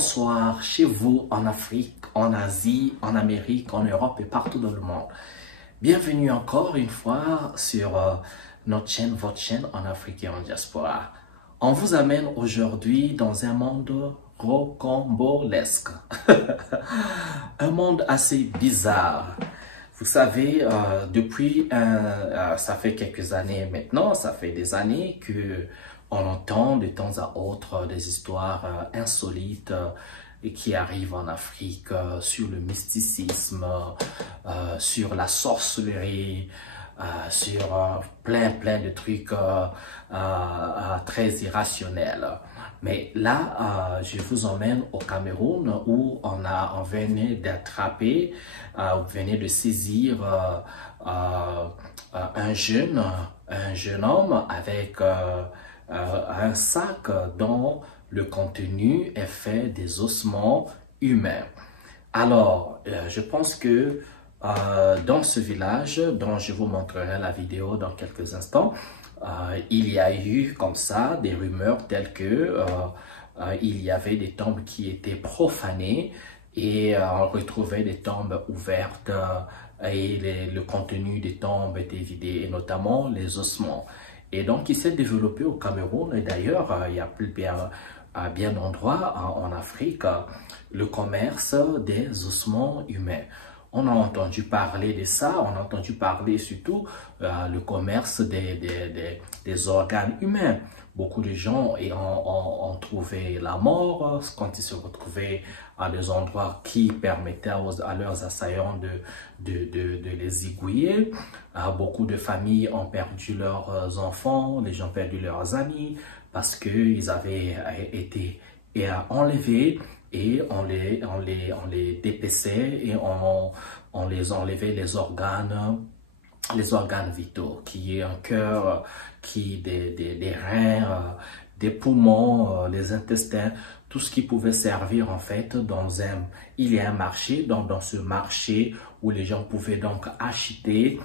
bonsoir chez vous en Afrique, en Asie, en Amérique, en Europe et partout dans le monde. Bienvenue encore une fois sur notre chaîne, votre chaîne en Afrique et en diaspora. On vous amène aujourd'hui dans un monde rocambolesque, un monde assez bizarre. Vous savez, ça fait quelques années maintenant, ça fait des années que on entend de temps à autre des histoires insolites qui arrivent en Afrique sur le mysticisme, sur la sorcellerie, sur plein de trucs très irrationnels. Mais là, je vous emmène au Cameroun où on venait d'attraper, on venait de saisir un jeune homme avec un sac dont le contenu est fait des ossements humains. Alors, je pense que dans ce village, dont je vous montrerai la vidéo dans quelques instants, il y a eu comme ça des rumeurs telles que il y avait des tombes qui étaient profanées et on retrouvait des tombes ouvertes et le contenu des tombes était vidé, et notamment les ossements. Et donc, il s'est développé au Cameroun, et d'ailleurs, il y a bien d'endroits en Afrique, le commerce des ossements humains. On a entendu parler de ça, on a entendu parler surtout le commerce des organes humains. Beaucoup de gens ont trouvé la mort quand ils se retrouvaient à des endroits qui permettaient à leurs assaillants de les zigouiller. Beaucoup de familles ont perdu leurs enfants, les gens ont perdu leurs amis parce qu'ils avaient été enlevés et on les dépeçait et on les enlevait les organes vitaux, qui est un cœur, des reins, des poumons, les intestins, tout ce qui pouvait servir en fait il y a un marché, dans ce marché où les gens pouvaient donc acheter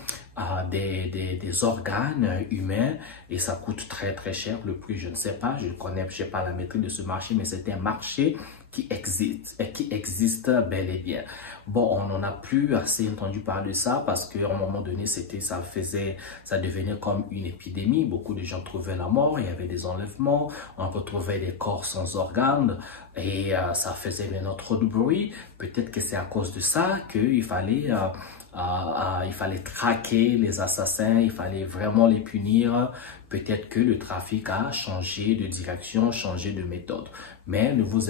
des organes humains et ça coûte très cher. Le prix, je ne sais pas, je sais pas la maîtrise de ce marché, mais c'était un marché qui existe bel et bien. Bon, on n'en a plus assez entendu parler de ça parce qu'à un moment donné, ça devenait comme une épidémie. Beaucoup de gens trouvaient la mort, il y avait des enlèvements, on retrouvait des corps sans organes et ça faisait maintenant trop de bruit. Peut-être que c'est à cause de ça qu'il fallait traquer les assassins, il fallait vraiment les punir. Peut-être que le trafic a changé de direction, changé de méthode. Mais ne vous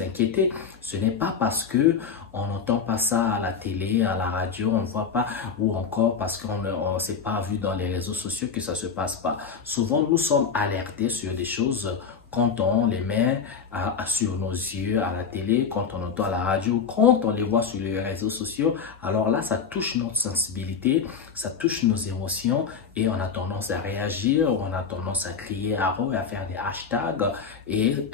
inquiétez, ce n'est pas parce que on n'entend pas ça à la télé, à la radio, on ne voit pas, ou encore parce qu'on ne s'est pas vu dans les réseaux sociaux que ça se passe pas. Souvent, nous sommes alertés sur des choses quand on les met sur nos yeux à la télé, quand on entend à la radio, quand on les voit sur les réseaux sociaux, alors là, ça touche notre sensibilité, ça touche nos émotions et on a tendance à réagir, on a tendance à crier à haut et à faire des hashtags et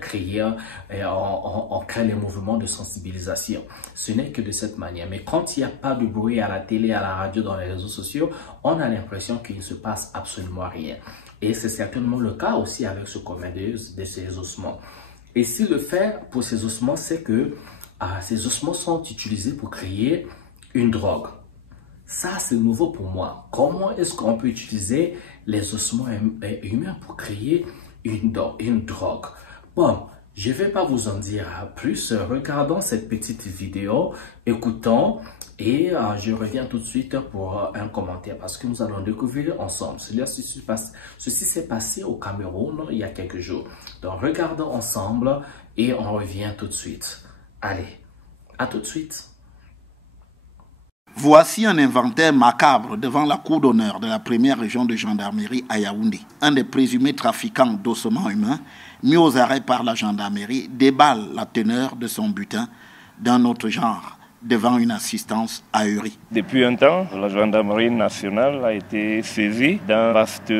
crier, on crée les mouvements de sensibilisation. Ce n'est que de cette manière. Mais quand il n'y a pas de bruit à la télé, à la radio, dans les réseaux sociaux, on a l'impression qu'il ne se passe absolument rien. Et c'est certainement le cas aussi avec ce commerce de ces ossements. Et si le fait pour ces ossements, c'est que ces ossements sont utilisés pour créer une drogue. Ça, c'est nouveau pour moi. Comment est-ce qu'on peut utiliser les ossements humains pour créer une drogue? Bon, je ne vais pas vous en dire plus. Regardons cette petite vidéo, écoutons et je reviens tout de suite pour un commentaire parce que nous allons découvrir ensemble. Ceci s'est passé au Cameroun il y a quelques jours. Donc regardons ensemble et on revient tout de suite. Allez, à tout de suite. Voici un inventaire macabre devant la cour d'honneur de la première région de gendarmerie à Yaoundé. Un des présumés trafiquants d'ossements humains, mis aux arrêts par la gendarmerie, déballe la teneur de son butin d'un autre genre devant une assistance ahurie. Depuis un temps, la gendarmerie nationale a été saisie d'un vaste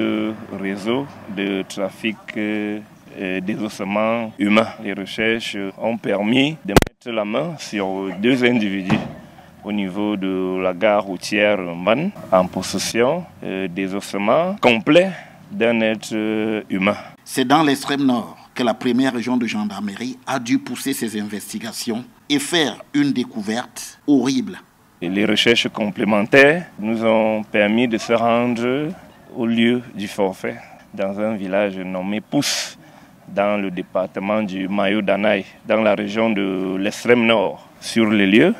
réseau de trafic des ossements humains. Les recherches ont permis de mettre la main sur 2 individus au niveau de la gare routière Mban en possession des ossements complets d'un être humain. C'est dans l'extrême nord que la première région de gendarmerie a dû pousser ses investigations et faire une découverte horrible. Et les recherches complémentaires nous ont permis de se rendre au lieu du forfait, dans un village nommé Pousse, dans le département du Mayo-Danaï, dans la région de l'extrême nord. Sur les lieux,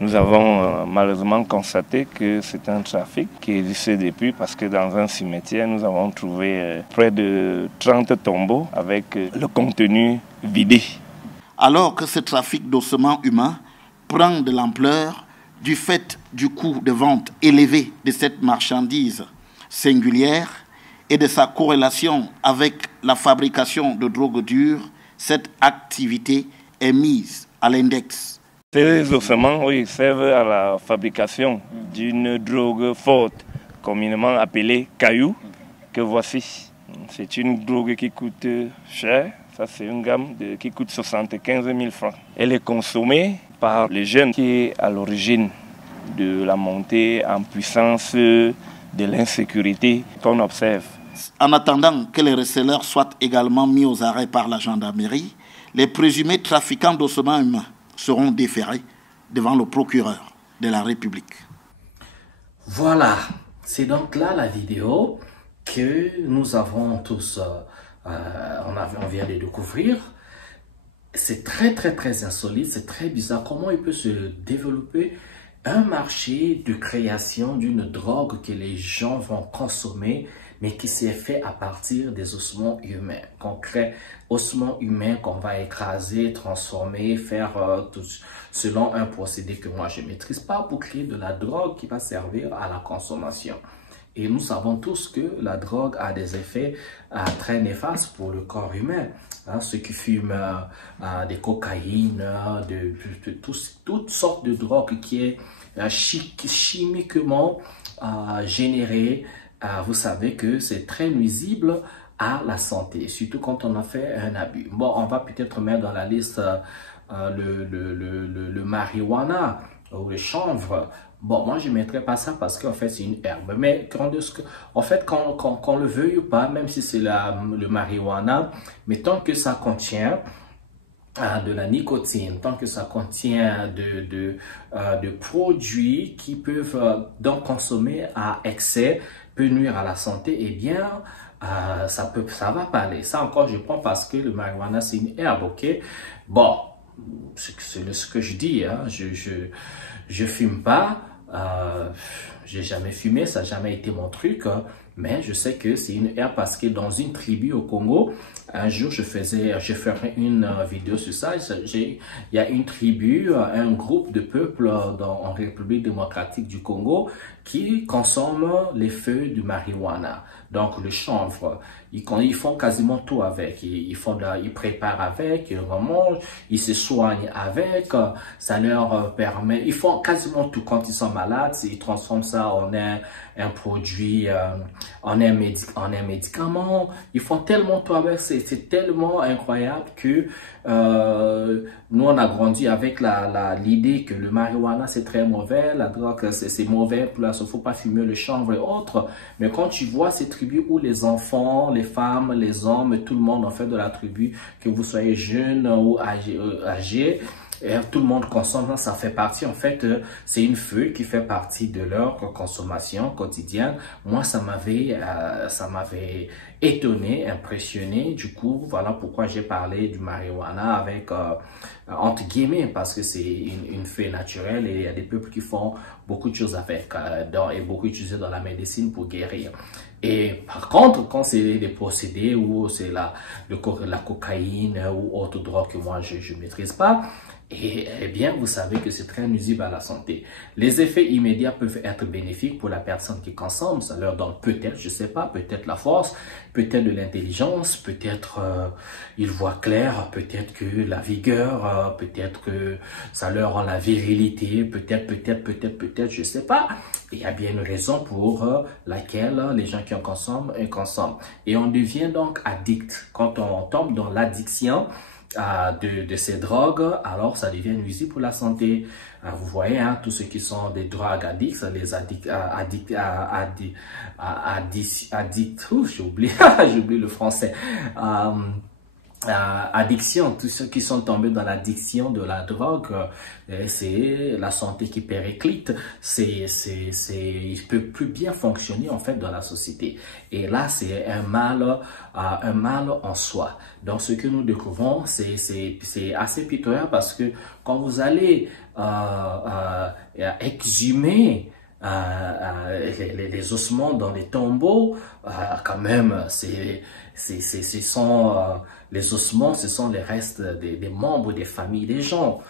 nous avons malheureusement constaté que c'est un trafic qui existait depuis, parce que dans un cimetière, nous avons trouvé près de 30 tombeaux avec le contenu vidé. Alors que ce trafic d'ossements humains prend de l'ampleur du fait du coût de vente élevé de cette marchandise singulière et de sa corrélation avec la fabrication de drogues dures, cette activité est mise à l'index. Ces ossements, oui, servent à la fabrication d'une drogue forte, communément appelée caillou, que voici. C'est une drogue qui coûte cher. Ça, c'est une gamme qui coûte 75 000 francs. Elle est consommée par les jeunes qui est à l'origine de la montée en puissance de l'insécurité qu'on observe. En attendant que les receleurs soient également mis aux arrêts par la gendarmerie, les présumés trafiquants d'ossements humains seront déférés devant le procureur de la République. Voilà, c'est donc là la vidéo que nous avons tous, on vient de découvrir. C'est très insolite, c'est très bizarre. Comment il peut se développer un marché de création d'une drogue que les gens vont consommer, mais qui s'est fait à partir des ossements humains. Qu'on crée ossements humains qu'on va écraser, transformer, faire tout selon un procédé que moi je ne maîtrise pas pour créer de la drogue qui va servir à la consommation. Et nous savons tous que la drogue a des effets très néfastes pour le corps humain. Hein, ceux qui fument des cocaïnes, toutes sortes de drogues qui est chimiquement générée, vous savez que c'est très nuisible à la santé, surtout quand on a fait un abus. Bon, on va peut-être mettre dans la liste le marijuana ou le chanvre. Bon, moi, je ne mettrais pas ça parce qu'en fait, c'est une herbe. Mais en fait, qu'on le veuille ou pas, même si c'est le marijuana, mais tant que ça contient de la nicotine, tant que ça contient de produits qui peuvent donc consommer à excès, peut nuire à la santé, eh bien, ça va parler. Ça encore, je prends parce que le marijuana, c'est une herbe, ok? Bon, c'est ce que je dis, hein. Je fume pas, j'ai jamais fumé, ça n'a jamais été mon truc, hein. Mais je sais que c'est une herbe parce que dans une tribu au Congo, un jour je ferai une vidéo sur ça. Il y a une tribu, un groupe de peuples en République démocratique du Congo qui consomment les feuilles du marijuana. Donc le chanvre, ils font quasiment tout avec. Ils préparent avec, ils remangent, ils se soignent avec. Ça leur permet, ils font quasiment tout. Quand ils sont malades, ils transforment ça en un produit, en un médicament. Ils font tellement tout avec, c'est tellement incroyable que nous on a grandi avec l'idée que le marijuana c'est très mauvais, la drogue c'est mauvais, il ne faut pas fumer le chanvre et autres. Mais quand tu vois ces tribus où les enfants, les femmes, les hommes, tout le monde en fait de la tribu, que vous soyez jeune ou âgé, et tout le monde consomme, ça fait partie, en fait, c'est une feuille qui fait partie de leur consommation quotidienne. Moi, ça m'avait étonné, impressionné. Du coup, voilà pourquoi j'ai parlé du marijuana avec, entre guillemets, parce que c'est une feuille naturelle et il y a des peuples qui font beaucoup de choses avec, et beaucoup utilisé dans la médecine pour guérir. Et par contre, quand c'est des procédés où c'est la cocaïne ou autre drogue que moi je maîtrise pas, eh bien, vous savez que c'est très nuisible à la santé. Les effets immédiats peuvent être bénéfiques pour la personne qui consomme. Ça leur donne peut-être, je sais pas, peut-être la force, peut-être de l'intelligence, peut-être ils voient clair, peut-être que la vigueur, peut-être que ça leur rend la virilité, peut-être, je sais pas. Il y a bien une raison pour laquelle les gens qui en consomment, consomment. Et on devient donc addict. Quand on tombe dans l'addiction de ces drogues, alors ça devient nuisible pour la santé. Vous voyez, hein, tous ceux qui sont des drogues addicts, les j'ai oublié le français. addiction, tous ceux qui sont tombés dans l'addiction de la drogue, c'est la santé qui périclite, il peut plus bien fonctionner en fait dans la société. Et là, c'est un mal en soi. Donc, ce que nous découvrons, c'est assez pitoyable parce que quand vous allez exhumer les ossements dans les tombeaux, quand même, les ossements, ce sont les restes des membres des familles des gens.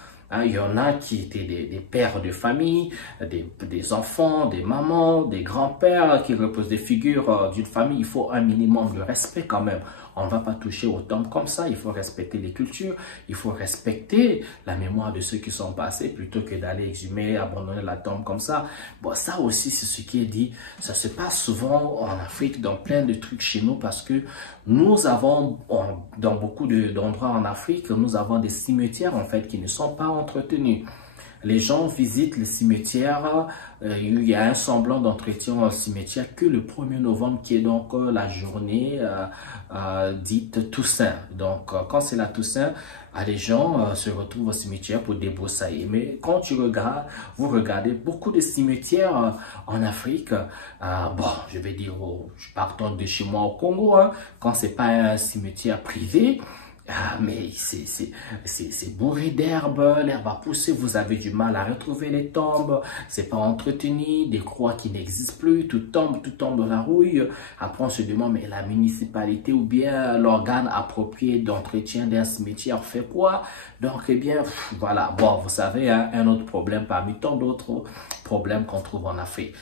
Il y en a qui étaient des pères de famille, des enfants, des mamans, des grands-pères qui reposent des figures d'une famille. Il faut un minimum de respect quand même. On ne va pas toucher aux tombes comme ça. Il faut respecter les cultures. Il faut respecter la mémoire de ceux qui sont passés plutôt que d'aller exhumer, abandonner la tombe comme ça. Bon, ça aussi, c'est ce qui est dit. Ça se passe souvent en Afrique, dans plein de trucs chez nous parce que nous avons, dans beaucoup d'endroits en Afrique, nous avons des cimetières en fait qui ne sont pas entretenus. Les gens visitent les cimetières, il y a un semblant d'entretien au cimetière que le 1er novembre qui est donc la journée dite Toussaint. Donc quand c'est la Toussaint, les gens se retrouvent au cimetière pour débroussailler. Mais quand vous regardez beaucoup de cimetières en Afrique, bon, je vais dire, je partant de chez moi au Congo, quand c'est pas un cimetière privé, mais c'est bourré d'herbe, l'herbe a poussé, vous avez du mal à retrouver les tombes, c'est pas entretenu, des croix qui n'existent plus, tout tombe dans la rouille. Après on se demande, mais la municipalité ou bien l'organe approprié d'entretien d'un cimetière fait quoi? Donc eh bien, voilà, bon, vous savez, un autre problème parmi tant d'autres problèmes qu'on trouve en Afrique.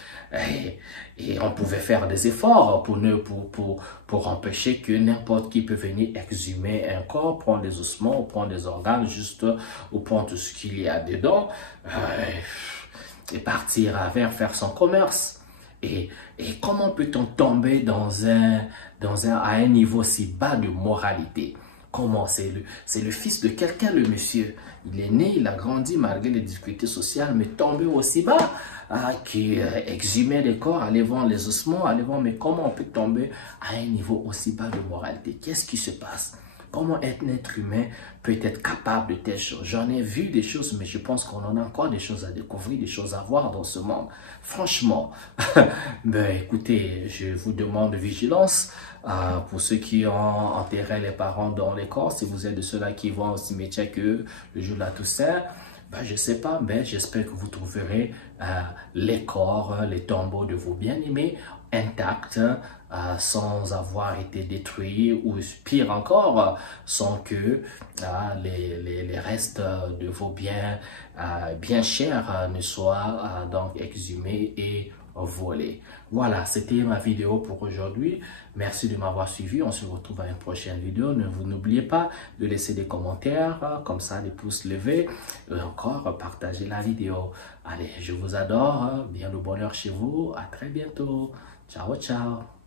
Et on pouvait faire des efforts pour empêcher que n'importe qui peut venir exhumer un corps, prendre des ossements, ou prendre des organes, juste ou prendre tout ce qu'il y a dedans et partir vers faire son commerce. Et comment peut-on tomber à un niveau si bas de moralité? Comment? C'est le fils de quelqu'un, le monsieur. Il est né, il a grandi malgré les difficultés sociales, mais tombé aussi bas, qui exhumait les corps, allait vendre les ossements, allait vendre. Mais comment on peut tomber à un niveau aussi bas de moralité? Qu'est-ce qui se passe? Comment un être humain peut être capable de telles choses? J'en ai vu des choses, mais je pense qu'on en a encore des choses à découvrir, des choses à voir dans ce monde. Franchement, ben écoutez, je vous demande vigilance pour ceux qui ont enterré les parents dans les corps. Si vous êtes de ceux-là qui vont au cimetière que le jour de la Toussaint, ben, je ne sais pas, mais j'espère que vous trouverez les corps, les tombeaux de vos bien-aimés intacts, sans avoir été détruits, ou pire encore, sans que les restes de vos biens bien chers ne soient donc exhumés et volés. Voilà, c'était ma vidéo pour aujourd'hui. Merci de m'avoir suivi. On se retrouve à une prochaine vidéo. N'oubliez pas de laisser des commentaires, comme ça, des pouces levés, et encore partager la vidéo. Allez, je vous adore. Bien le bonheur chez vous. À très bientôt. Ciao, ciao.